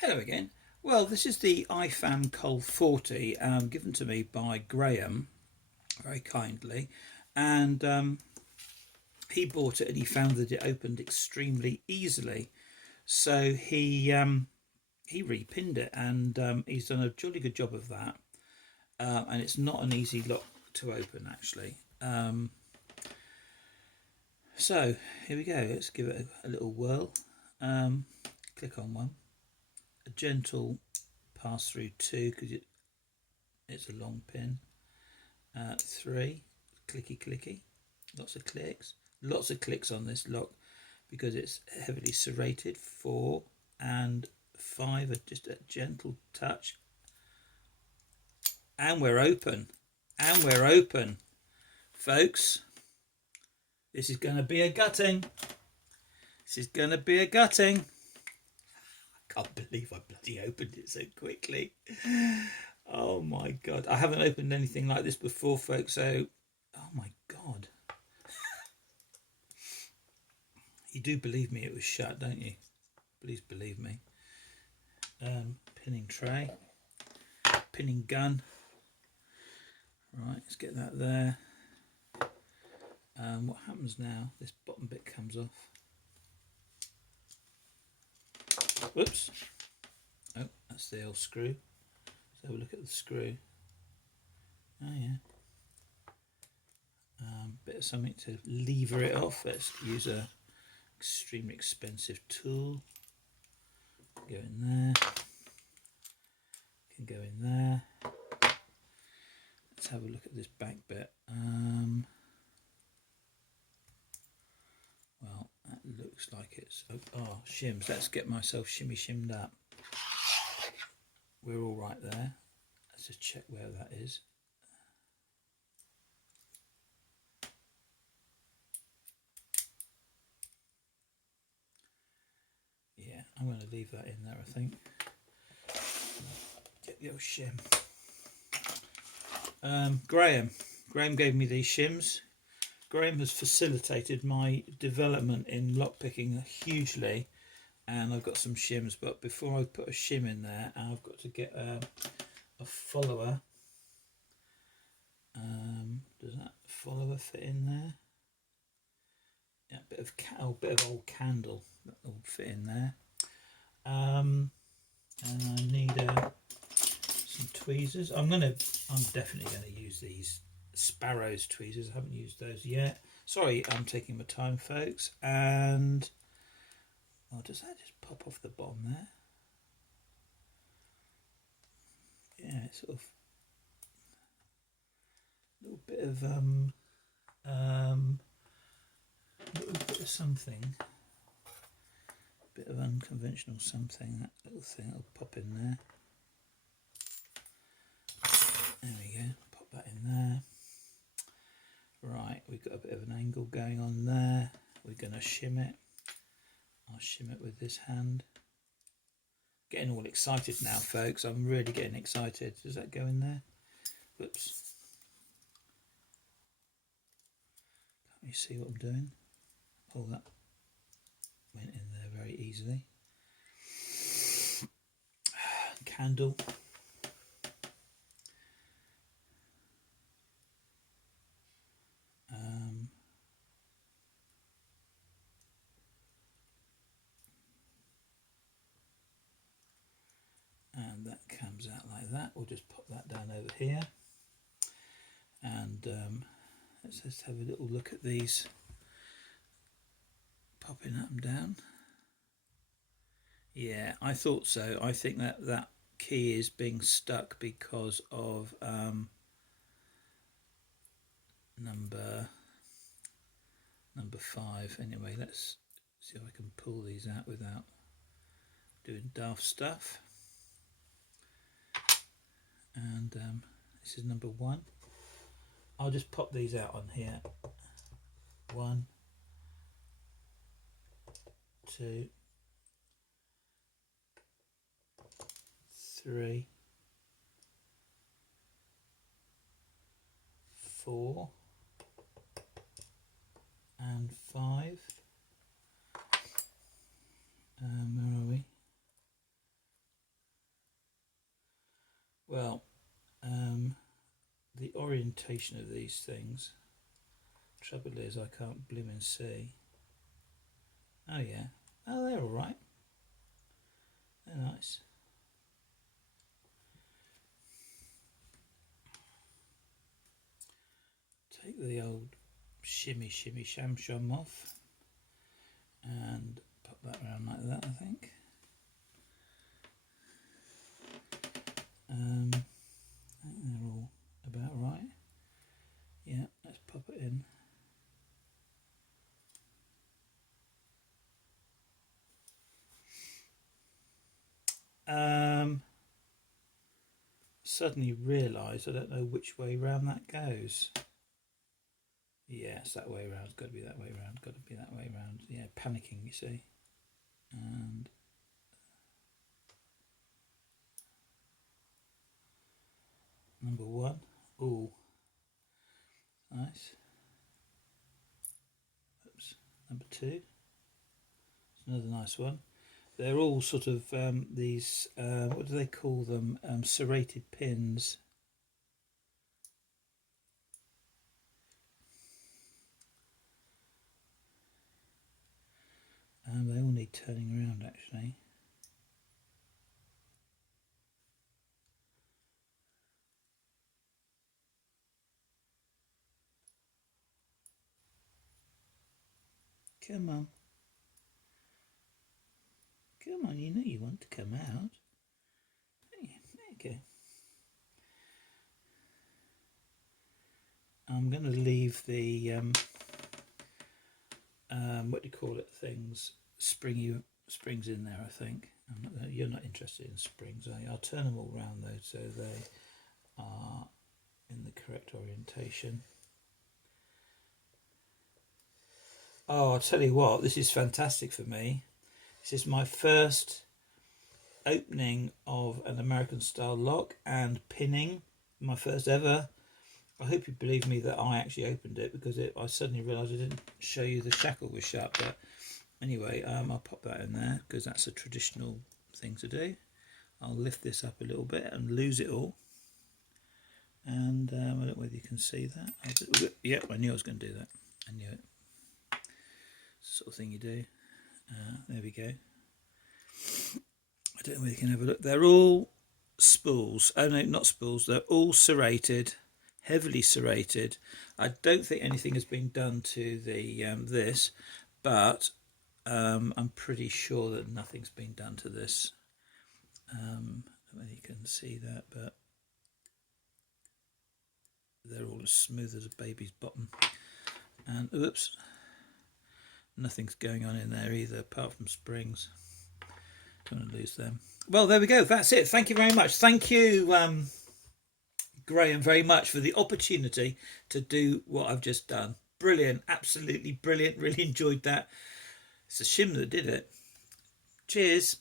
Hello again. Well, this is the IFAM COL-40 given to me by Graham very kindly, and he bought it and he found that it opened extremely easily. So he repinned it and he's done a jolly good job of that. And it's not an easy lock to open actually. So here we go. Let's give it a little whirl. Click on one. A gentle pass through two because it's a long pin. Three, clicky clicky, lots of clicks on this lock because it's heavily serrated. Four and five are just a gentle touch, and we're open, folks. This is going to be a gutting. I can't believe I bloody opened it so quickly. Oh my god, I haven't opened anything like this before, folks, so oh my god. You do believe me it was shut, don't you? Please believe me. Pinning tray, pinning gun. Right, let's get that there. What happens now? This bottom bit comes off. Whoops. Oh, that's the old screw. Let's have a look at the screw. Oh yeah. Bit of something to lever it off. Let's use a extremely expensive tool. Go in there. Can go in there. Let's have a look at this back bit. Well, that looks like it's shims. Let's get myself shimmed up. We're all right there. Let's just check where that is. Yeah, I'm going to leave that in there, I think. Get the old shim. Graham gave me these shims. Graham has facilitated my development in lockpicking hugely, and I've got some shims, but before I put a shim in there, I've got to get a follower. Does that follower fit in there? Yeah, a bit of old candle that will fit in there. And I need some tweezers. I'm definitely gonna use these Sparrows tweezers. I haven't used those yet. Sorry, I'm taking my time, folks. And does that just pop off the bottom there? Yeah, it's sort of a little bit of something, a bit of unconventional something. That little thing will pop in there. There we go. Pop that in there. Right, we've got a bit of an angle going on there. We're going to shim it. I'll shim it with this hand. Getting all excited now, folks. I'm really getting excited. Does that go in there? Whoops. Can't you see what I'm doing? Oh, that went in there very easily. Candle. And that comes out like that. We'll just pop that down over here. And let's just have a little look at these. Popping them down. Yeah, I thought so. I think that key is being stuck because of number 5. Anyway, let's see if I can pull these out without doing daft stuff. And this is number 1. I'll just pop these out on here. 1, 2, 3, 4, and 5. Where are we? Well, the orientation of these things, trouble is I can't blimmin' see. Oh yeah, oh they're alright, they're nice. Take the old shimmy sham off and pop that around like that, I think. I think they're all about right. Yeah, let's pop it in. Suddenly realised I don't know which way round that goes. Yeah, it's that way round. It's got to be that way round. Got to be that way round. Yeah, panicking, you see. And number one. Ooh, nice. Oops. Number two. It's another nice one. They're all sort of these. What do they call them? Serrated pins. They all need turning around actually. Come on. Come on, you know you want to come out. There you go. I'm going to leave the, what do you call it, things, springs in there, I think. You're not interested in springs, are you? I'll turn them all round though, so they are in the correct orientation. Oh, I'll tell you what, this is fantastic for me. This is my first opening of an American style lock and pinning, my first ever. I hope you believe me that I actually opened it, because I suddenly realised I didn't show you the shackle was shut. But anyway, I'll pop that in there because that's a traditional thing to do. I'll lift this up a little bit and lose it all. And I don't know whether you can see that. Yep, I knew I was going to do that. I knew it. Sort of thing you do. There we go. I don't know whether you can have a look. They're all spools. Oh no, not spools. They're all serrated, heavily serrated. I don't think anything has been done to the this, but I'm pretty sure that nothing's been done to this. I don't know whether you can see that, but they're all as smooth as a baby's bottom. And oops, nothing's going on in there either apart from springs. Don't want to lose them. Well, there we go. That's it. Thank you very much. Thank you, Graham, very much for the opportunity to do what I've just done. Brilliant. Absolutely brilliant. Really enjoyed that. It's a shim that did it. Cheers.